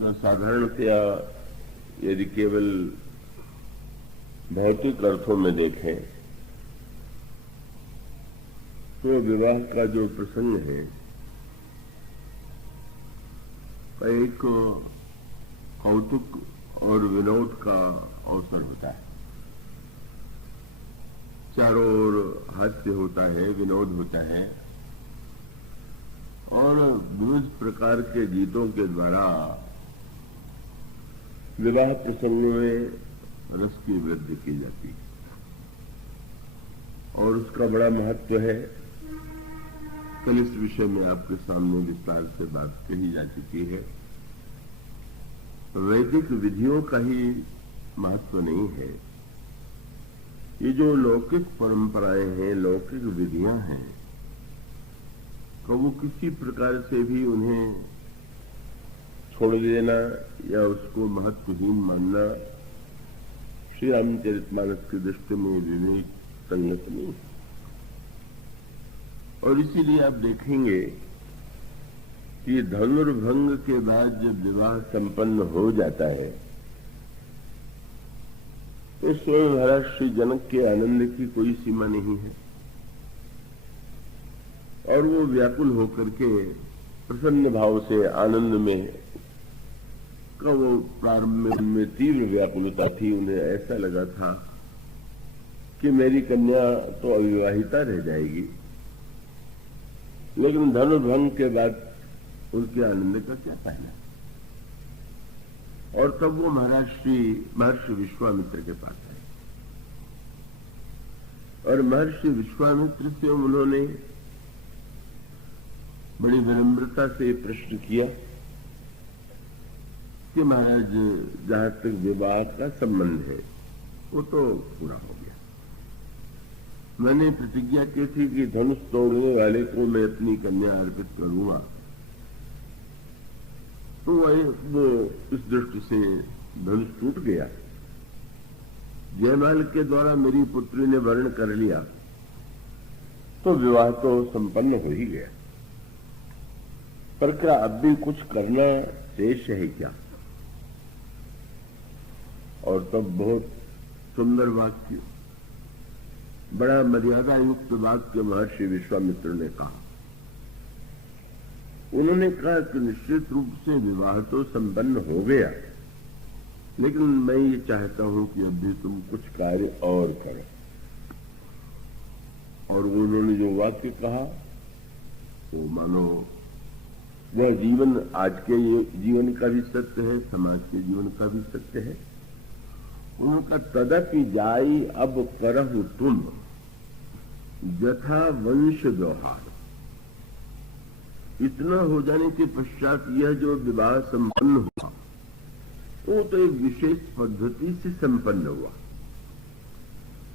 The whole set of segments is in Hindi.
साधारणतया यदि केवल भौतिक अर्थों में देखें तो विवाह का जो प्रसंग है एक कौतुक और विनोद का अवसर होता है। चारों ओर हास्य होता है, विनोद होता है और विविध प्रकार के गीतों के द्वारा विवाह प्रसंगों में रस की वृद्धि की जाती है और उसका बड़ा महत्व है। कल इस विषय में आपके सामने विस्तार से बात कही जा चुकी है। वैदिक विधियों का ही महत्व नहीं है, ये जो लौकिक परंपराएं हैं, लौकिक विधियां हैं, तो वो किसी प्रकार से भी उन्हें छोड़ देना या उसको महत्वहीन मानना श्री रामचरितमानस की दृष्टि में विवेक संगत नहीं। और इसीलिए आप देखेंगे कि धनुर्भंग के बाद जब विवाह संपन्न हो जाता है तो स्वयं महाराज श्री जनक के आनंद की कोई सीमा नहीं है और वो व्याकुल होकर के प्रसन्न भाव से आनंद में का वो प्रारंभ में तीव्र व्याकुलता थी। उन्हें ऐसा लगा था कि मेरी कन्या तो अविवाहिता रह जाएगी, लेकिन धनुर्भंग के बाद उनके आनंद का क्या कहना। और तब वो महर्षि विश्वामित्र के पास आए और महर्षि विश्वामित्र से उन्होंने बड़ी विनम्रता से प्रश्न किया कि महाराज, जहां तक विवाह का संबंध है वो तो पूरा हो गया। मैंने प्रतिज्ञा की थी कि धनुष तोड़ने वाले को मैं अपनी कन्या अर्पित करूंगा, तो वो इस दृष्टि से धनुष टूट गया। जयमाल के द्वारा मेरी पुत्री ने वर्ण कर लिया तो विवाह तो संपन्न हो ही गया, पर क्या अब भी कुछ करना शेष है क्या। और तब बहुत सुंदर वाक्य, बड़ा मर्यादा युक्त वाक्य महर्षि विश्वामित्र ने कहा। उन्होंने कहा कि निश्चित रूप से विवाह तो संपन्न हो गया, लेकिन मैं ये चाहता हूं कि अभी तुम कुछ कार्य और करो। और उन्होंने जो वाक्य कहा तो मानो वह जीवन, आज के जीवन का भी सत्य है, समाज के जीवन का भी सत्य है। उनका तदपि जाई अब करहु तुम जथा वंश व्यवहार। इतना हो जाने के पश्चात यह जो विवाह संपन्न हुआ वो तो एक विशेष पद्धति से संपन्न हुआ,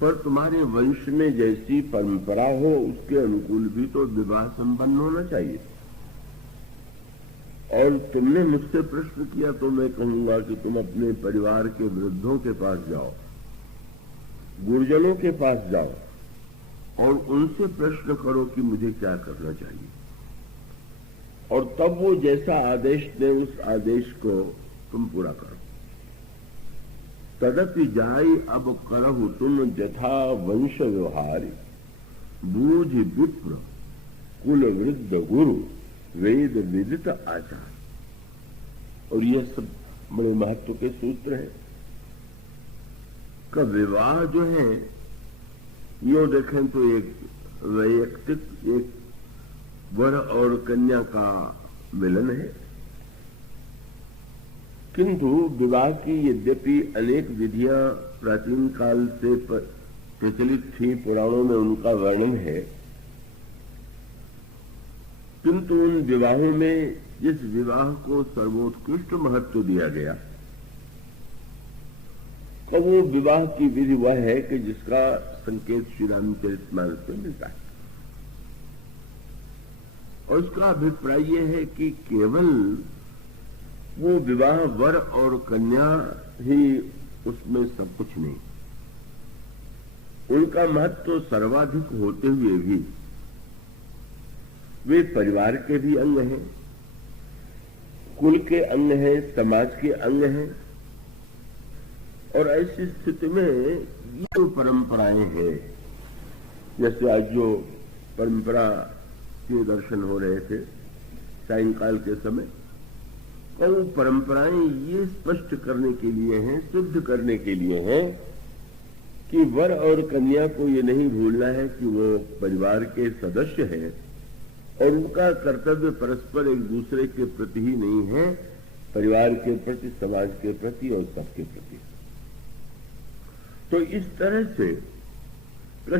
पर तुम्हारे वंश में जैसी परंपरा हो उसके अनुकूल भी तो विवाह संपन्न होना चाहिए। और तुमने मुझसे प्रश्न किया तो मैं कहूंगा कि तुम अपने परिवार के वृद्धों के पास जाओ, गुरुजनों के पास जाओ और उनसे प्रश्न करो कि मुझे क्या करना चाहिए, और तब वो जैसा आदेश दे उस आदेश को तुम पूरा करो। तदपि जाई अब करहु तुम जथा वंश व्यवहारी, बूझ विप्र कुल वृद्ध गुरु वेद विदित आचार। और यह सब बड़े महत्व के सूत्र हैं का विवाह जो है यो देखें तो एक वैयक्तिक, एक वर और कन्या का मिलन है, किंतु विवाह की यद्यपि अनेक विधियां प्राचीन काल से प्रचलित थी, पुराणों में उनका वर्णन है, किंतु उन विवाहों में जिस विवाह को सर्वोत्कृष्ट महत्व दिया गया तो वो विवाह की विधि वह है कि जिसका संकेत श्री रामचरितमानस में मिलता है। और उसका अभिप्राय यह है कि केवल वो विवाह वर और कन्या ही उसमें सब कुछ नहीं, उनका महत्व सर्वाधिक होते हुए भी वे परिवार के भी अंग हैं कुल के अंग हैं, समाज के अंग हैं। और ऐसी स्थिति में ये जो परंपराएं हैं, जैसे आज जो परंपरा के दर्शन हो रहे थे सायंकाल के समय, और वो परंपराएं ये स्पष्ट करने के लिए हैं, सिद्ध करने के लिए हैं कि वर और कन्या को ये नहीं भूलना है कि वो परिवार के सदस्य हैं और उनका कर्तव्य परस्पर एक दूसरे के प्रति ही नहीं है, परिवार के प्रति, समाज के प्रति और सबके प्रति। तो इस तरह से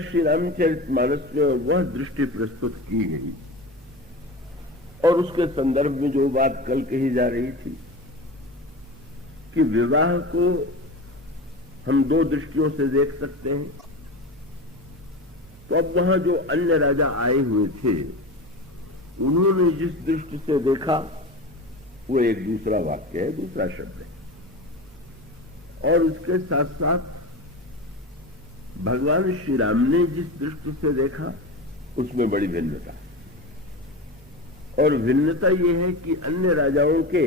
श्री रामचरितमानस में वह दृष्टि प्रस्तुत की गई। और उसके संदर्भ में जो बात कल कही जा रही थी कि विवाह को हम दो दृष्टियों से देख सकते हैं। तो अब वहां जो अन्य राजा आए हुए थे, उन्होंने जिस दृष्टि से देखा वो एक दूसरा वाक्य है, दूसरा शब्द है। और उसके साथ साथ भगवान श्री राम ने जिस दृष्टि से देखा उसमें बड़ी भिन्नता है। और भिन्नता ये है कि अन्य राजाओं के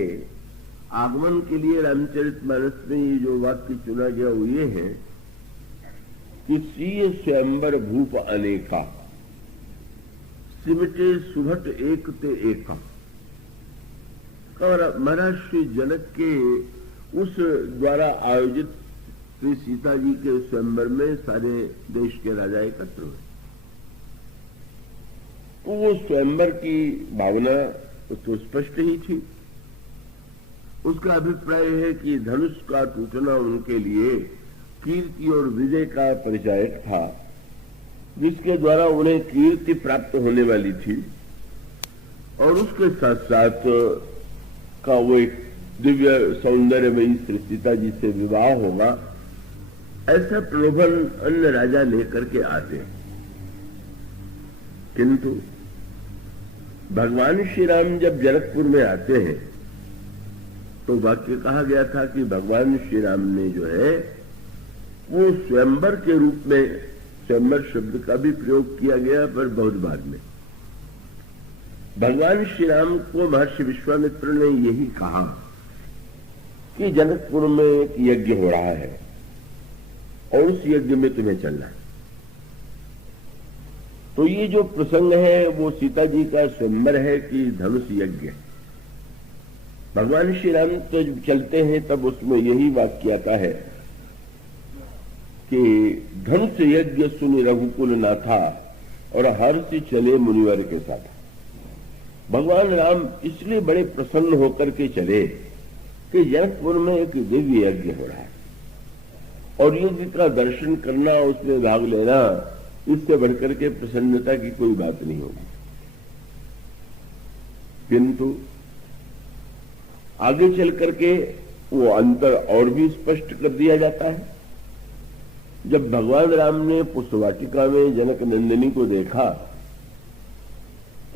आगमन के लिए रामचरितमानस में ये जो वाक्य चुना गया वो ये है कि सीय स्वयंवर भूप अनेका, सिमटे सुभट एक ते एका। और महाराज श्री जनक के उस द्वारा आयोजित श्री सीता जी के स्वयंवर में सारे देश के राजा एकत्र हुए। तो वो स्वयंवर की भावना तो स्पष्ट ही थी। उसका अभिप्राय है कि धनुष का टूटना उनके लिए कीर्ति और विजय का परिचायक था, जिसके द्वारा उन्हें कीर्ति प्राप्त होने वाली थी। और उसके साथ साथ का वो एक दिव्य सौंदर्यमयी श्री सीता जी से विवाह होगा, ऐसा प्रलोभन अन्य राजा लेकर के आते हैं। किंतु भगवान श्री राम जब जनकपुर में आते हैं तो वाक्य कहा गया था कि भगवान श्री राम ने जो है वो स्वयंवर के रूप में, स्वयंवर शब्द का भी प्रयोग किया गया पर बहुत बाद में। भगवान श्री राम को महर्षि विश्वामित्र ने यही कहा कि जनकपुर में एक यज्ञ हो रहा है और उस यज्ञ में तुम्हें चलना है। तो ये जो प्रसंग है वो सीता जी का स्वयंवर है कि धनुष यज्ञ। भगवान श्री राम तो जब चलते हैं तब उसमें यही वाक्य आता है कि धनुष यज्ञ सुनि रघुकुल नाथा और हर्ष चले मुनिवर के साथ। भगवान राम इसलिए बड़े प्रसन्न होकर के चले कि जनकपुर में एक दिव्य यज्ञ हो रहा है और यज्ञ का दर्शन करना, उसमें भाग लेना, इससे बढ़कर के प्रसन्नता की कोई बात नहीं होगी। किंतु आगे चल करके वो अंतर और भी स्पष्ट कर दिया जाता है। जब भगवान राम ने पुष्पवाटिका में जनक नंदिनी को देखा,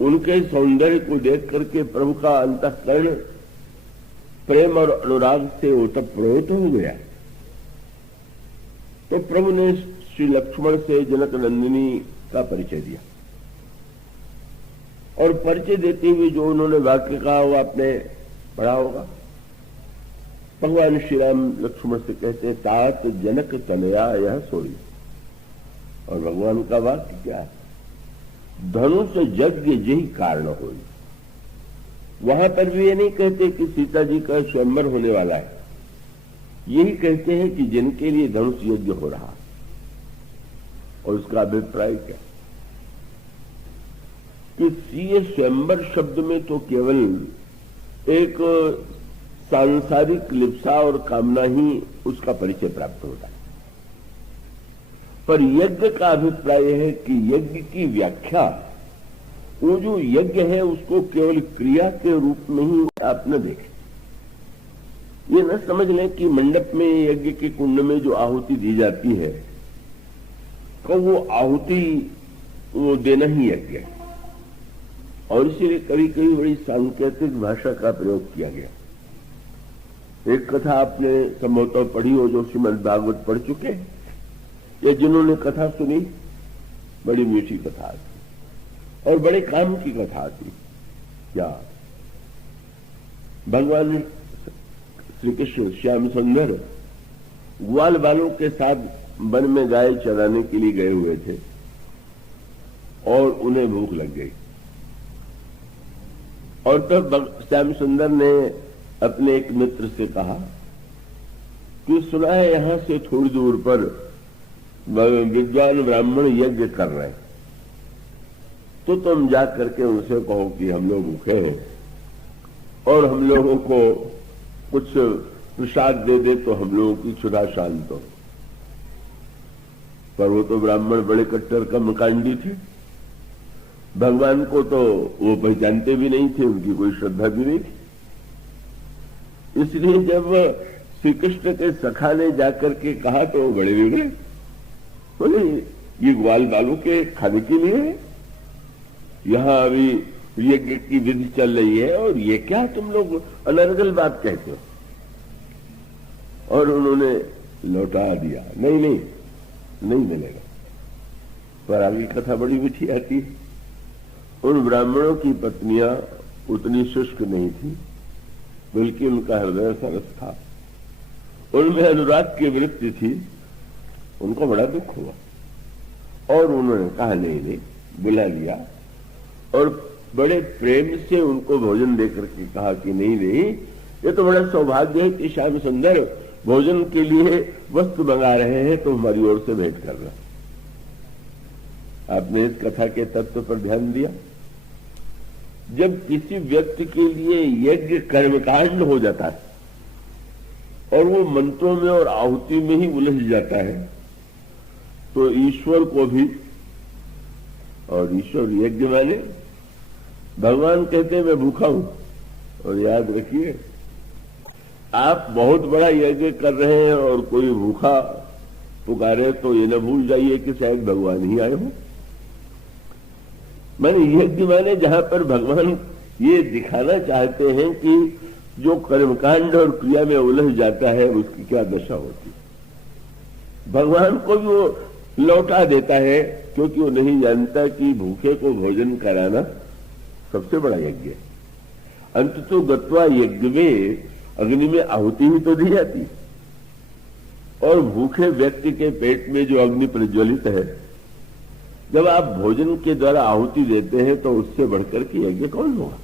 उनके सौंदर्य को देख करके प्रभु का अंतःकरण प्रेम और अनुराग से ओतप्रोत हो गया। तो प्रभु ने श्री लक्ष्मण से जनक नंदिनी का परिचय दिया और परिचय देते हुए जो उन्होंने वाक्य कहा वो आपने पढ़ा होगा। भगवान श्री राम लक्ष्मण से कहते तात जनक तनया यह सोई। और भगवान का वाक्य क्या है? धनुष यज्ञ जही कारण होई। वहां पर भी ये नहीं कहते कि सीता जी का स्वयंवर होने वाला है, यही कहते हैं कि जिनके लिए धनुष यज्ञ हो रहा। और उसका अभिप्राय क्या कि सीए स्वयंवर शब्द में तो केवल एक सांसारिक लिप्सा और कामना ही उसका परिचय प्राप्त होता है, पर यज्ञ का अभिप्राय है कि यज्ञ की व्याख्या, वो जो यज्ञ है उसको केवल क्रिया के रूप में ही आप न देखें। ये न समझ लें कि मंडप में यज्ञ के कुंड में जो आहुति दी जाती है तो वो आहुति वो देना ही यज्ञ है। और इसीलिए कभी कभी बड़ी सांकेतिक भाषा का प्रयोग किया गया। एक कथा आपने संभवतः पढ़ी हो जो श्रीमद् भागवत पढ़ चुके, या जिन्होंने कथा सुनी, बड़ी मीठी कथा थी और बड़े काम की कथा थी। क्या भगवान श्री कृष्ण श्याम सुंदर ग्वाल बालों के साथ वन में गाय चराने के लिए गए हुए थे और उन्हें भूख लग गई। और तब श्याम सुंदर ने अपने एक मित्र से कहा कि सुना है यहां से थोड़ी दूर पर विद्वान ब्राह्मण यज्ञ कर रहे हैं, तो तुम जा करके उनसे कहो कि हम लोग भूखे हैं और हम लोगों को कुछ प्रसाद दे दे तो हम लोगों की क्षुधा शांत हो। पर वो तो ब्राह्मण बड़े कट्टर कर्मकांडी थे, भगवान को तो वो पहचानते भी नहीं थे, उनकी कोई श्रद्धा भी नहीं थी। इसलिए जब श्री कृष्ण के सखा ने जाकर के कहा तो वो बड़े बिगड़े, बोले ये ग्वाल बालों के खाने के लिए है, यहां अभी यज्ञ की विधि चल रही है और ये क्या तुम लोग अनर्गल बात कहते हो। और उन्होंने लौटा दिया, नहीं नहीं नहीं मिलेगा। पर आगे कथा बड़ी मीठी आती है। उन ब्राह्मणों की पत्नियां उतनी शुष्क नहीं थी, बल्कि उनका हृदय सरस था, उनमें अनुराग की वृत्ति थी। उनको बड़ा दुख हुआ और उन्होंने कहा नहीं नहीं, बुला लिया और बड़े प्रेम से उनको भोजन देकर के कहा कि नहीं नहीं, ये तो बड़ा सौभाग्य है कि श्याम सुंदर भोजन के लिए वस्तु मंगा रहे हैं तो हमारी ओर से भेंट करना। आपने इस कथा के तत्व पर ध्यान दिया? जब किसी व्यक्ति के लिए यज्ञ कर्मकांड हो जाता है और वो मंत्रों में और आहुति में ही उलझ जाता है, तो ईश्वर को भी, और ईश्वर यज्ञ माने भगवान कहते हैं मैं भूखा हूं। और याद रखिए, आप बहुत बड़ा यज्ञ कर रहे हैं और कोई भूखा पुकारे तो ये न भूल जाइए कि शायद भगवान ही आए हो। माने यज्ञ माने जहां पर भगवान ये दिखाना चाहते हैं कि जो कर्मकांड और क्रिया में उलझ जाता है उसकी क्या दशा होती है। भगवान को भी वो लौटा देता है, क्योंकि वो नहीं जानता कि भूखे को भोजन कराना सबसे बड़ा यज्ञ है। अंततो गत्वा यज्ञ में अग्नि में आहुति ही तो दी जाती है, और भूखे व्यक्ति के पेट में जो अग्नि प्रज्वलित है, जब आप भोजन के द्वारा आहुति देते हैं तो उससे बढ़कर के यज्ञ कौन होगा।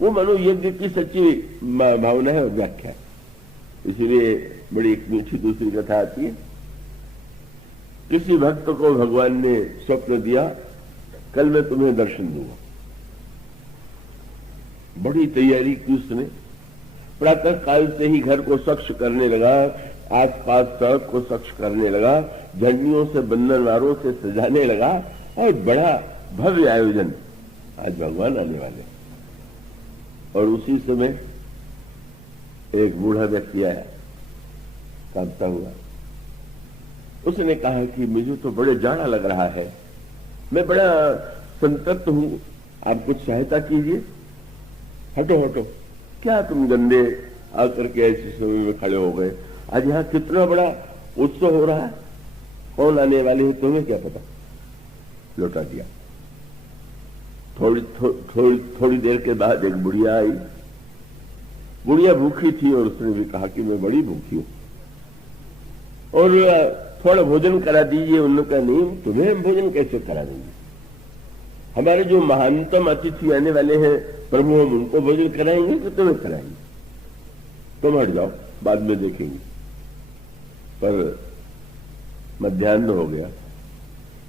वो मनो यज्ञ की सच्ची भावना है और व्याख्या है। इसलिए बड़ी एक मीठी दूसरी कथा आती है। किसी भक्त को भगवान ने स्वप्न दिया, कल मैं तुम्हें दर्शन दूंगा। बड़ी तैयारी की उसने, प्रातः काल से ही घर को स्वच्छ करने लगा, आसपास सड़क को स्वच्छ करने लगा, झंडियों से बंधनवारों से सजाने लगा और बड़ा भव्य आयोजन। आज भगवान आने वाले। और उसी समय एक बूढ़ा व्यक्ति आया कांपता हुआ। उसने कहा कि मुझे तो बड़े जाड़ा लग रहा है, मैं बड़ा संतप्त हूं, आप कुछ सहायता कीजिए। हटो हटो, क्या तुम गंदे आकर के ऐसे समय में खड़े हो गए? आज यहाँ कितना बड़ा उत्सव हो रहा है, कौन आने वाले है तुम्हें क्या पता। लौटा दिया। थोड़ी देर के बाद एक बुढ़िया आई। बुढ़िया भूखी थी और उसने भी कहा कि मैं बड़ी भूखी हूं और थोड़ा भोजन करा दीजिए। उन्होंने कहा नहीं, तुम्हें हम भोजन कैसे करा देंगे, हमारे जो महानतम अतिथि आने वाले हैं प्रभु, हम उनको भोजन कराएंगे तो तुम्हें कराएंगे, तुम हट जाओ, बाद में देखेंगे। पर मध्याह्न हो गया,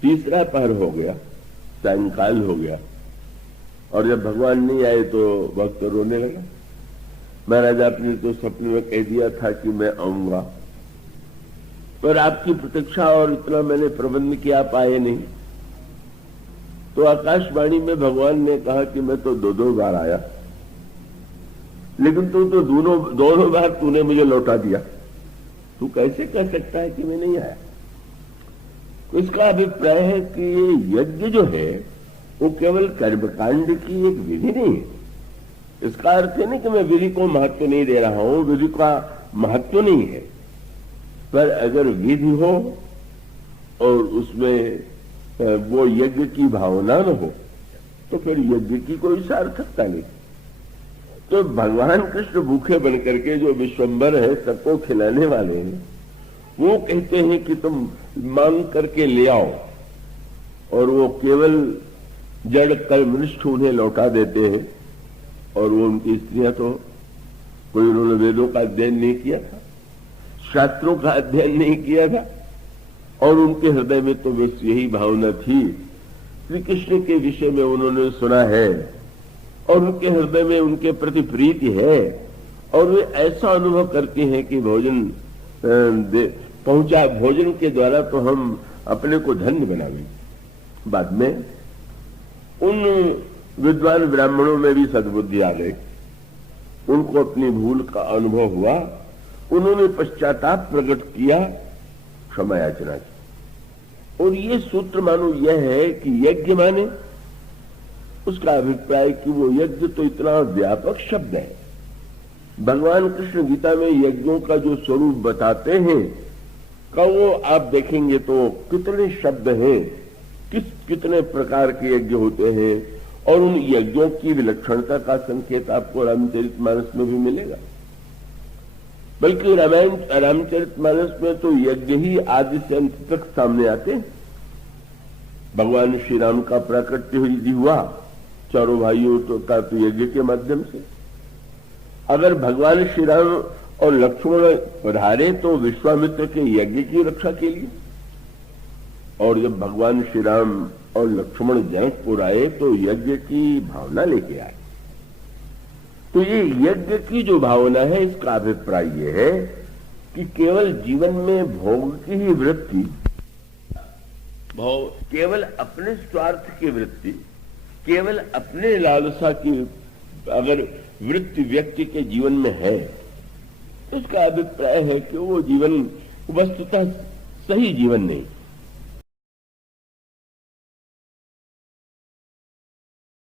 तीसरा पहर हो गया, सायंकाल हो गया और जब भगवान नहीं आए तो भक्त रोने लगा। महाराज आपने तो सपने में कह दिया था कि मैं आऊंगा, पर आपकी प्रतीक्षा और इतना मैंने प्रबंध किया, आप आए नहीं। तो आकाशवाणी में भगवान ने कहा कि मैं तो दो बार आया, लेकिन तू तो दोनों बार तूने मुझे लौटा दिया, तू कैसे कह सकता है कि मैं नहीं आया। तो इसका अभिप्राय है कि ये यज्ञ जो है वो केवल कर्मकांड की एक विधि नहीं है। इसका अर्थ है नहीं कि मैं विधि को महत्व नहीं दे रहा हूं, विधि का महत्व नहीं है, पर अगर विधि हो और उसमें वो यज्ञ की भावना न हो तो फिर यज्ञ की कोई सार्थकता नहीं। तो भगवान कृष्ण भूखे बन करके जो विश्वम्भर है, सबको खिलाने वाले हैं, वो कहते हैं कि तुम मांग करके ले आओ, और वो केवल जड़ कर्मनिष्ठ उन्हें लौटा देते हैं। और वो उनकी स्त्रियां तो कोई उन्होंने वेदों का अध्ययन नहीं किया था, शास्त्रों का अध्ययन नहीं किया था, और उनके हृदय में तो बस यही भावना थी, श्री कृष्ण के विषय में उन्होंने सुना है और उनके हृदय में उनके प्रति प्रीति है, और वे ऐसा अनुभव करते हैं कि भोजन पहुंचा, भोजन के द्वारा तो हम अपने को धन्य बनावेंगे। बाद में उन विद्वान ब्राह्मणों में भी सद्बुद्धि आ गई, उनको अपनी भूल का अनुभव हुआ, उन्होंने पश्चाताप प्रकट किया, क्षमा याचना की। और ये सूत्र मानो यह है कि यज्ञ माने, उसका अभिप्राय कि वो यज्ञ तो इतना व्यापक शब्द है। भगवान कृष्ण गीता में यज्ञों का जो स्वरूप बताते हैं का वो आप देखेंगे तो कितने शब्द हैं, कितने प्रकार के यज्ञ होते हैं, और उन यज्ञों की विलक्षणता का संकेत आपको रामचरितमानस में भी मिलेगा। बल्कि रामचरितमानस में तो यज्ञ ही आदि से अंत तक सामने आते हैं। भगवान श्री राम का प्राकट्य यदि हुआ चारों भाइयों का तो यज्ञ के माध्यम से, अगर भगवान श्री राम और लक्ष्मण पधारे तो विश्वामित्र के यज्ञ की रक्षा के लिए, और जब भगवान श्री राम और लक्ष्मण जनकपुर आए तो यज्ञ की भावना लेके आए। तो ये यज्ञ की जो भावना है, इसका अभिप्राय ये है कि केवल जीवन में भोग की ही वृत्ति, केवल अपने स्वार्थ की वृत्ति, केवल अपने लालसा की अगर वृत्ति व्यक्ति के जीवन में है, इसका अभिप्राय है कि वो जीवन वस्तुतः सही जीवन नहीं।